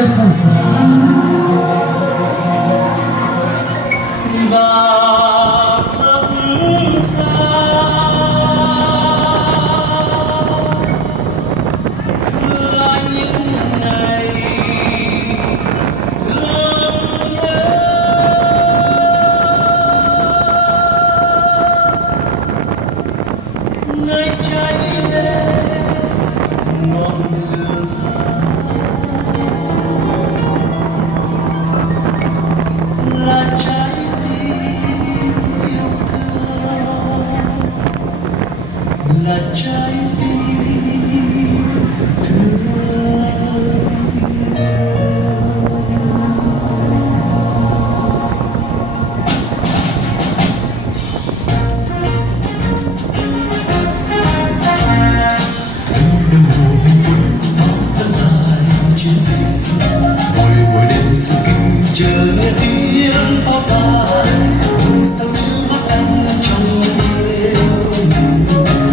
rất là dài và rất xa là những ngày thương nhớ nơi cháy lên ngọn lửa là trái tim yêu thương, là trái tim thương chờ tiếng pháo ra ôi sao nước mắt anh trong đêm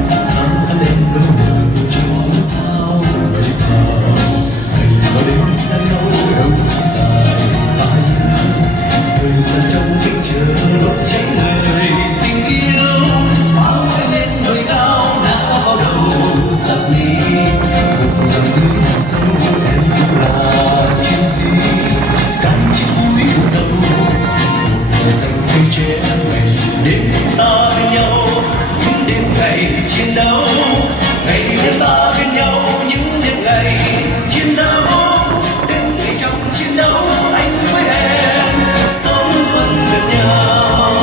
sao anh em vẫn ngờ cho sao vậy vào ngày vào đêm xa nhau đâu chỉ dài vài thời gian trong cách chờ đốt cháy người tình yêu pháo bay lên nơi cao đã vào đầu giặc đi cùng dòng dưới hàng sâu em cũng là chiến sĩ xanh cây tre ngày đêm ta bên nhau những đêm ngày chiến đấu ngày đêm ta bên nhau những đêm ngày chiến đấu đêm ngày trong chiến đấu anh với em sống vẫn gần nhau.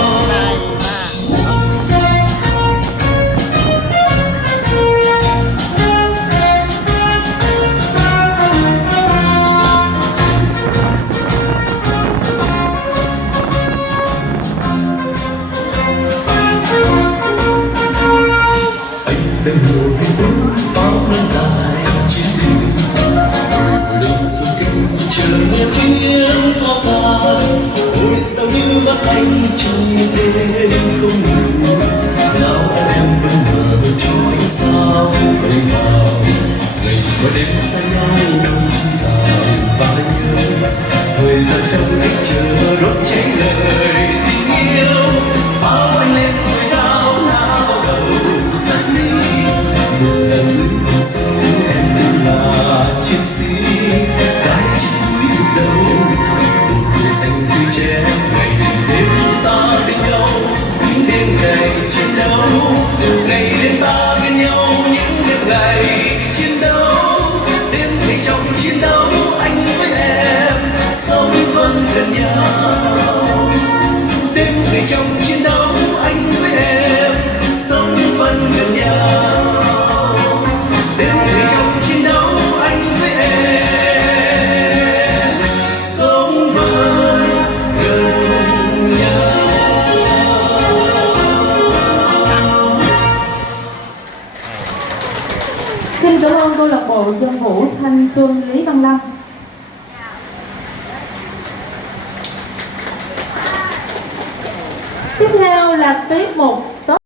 Đêm mùa bên quân pháo lớn dài chiến dịch rồi đêm xuân kinh chờ nghe tiếng pháo ra ôi sao như mắt anh trong đêm không ngủ sao anh em vẫn mơ cho ánh sao bay vào ngày qua đêm xa nhau đâu chỉ dài và nhớ thời gian trong cách chờ đốt cháy lời tình yêu pháo anh lên người cao nào đầu giặc đi một giờ dưới vùng sâu em từng là chiến sĩ cái chiếc túi ngực đầu một người xanh tươi trẻ ngày đêm ta bên nhau những đêm ngày chiến đấu ngày đêm ta bên nhau những đêm ngày chiến đấu đêm ngày trong chiến đấu anh với em sống vẫn gần nhau đêm ngày trong chiến đấu anh với em sống vẫn gần nhau. Xin cảm ơn câu lạc bộ dân vũ Thanh Xuân Lý Văn Lâm. Tiếp theo là tiết mục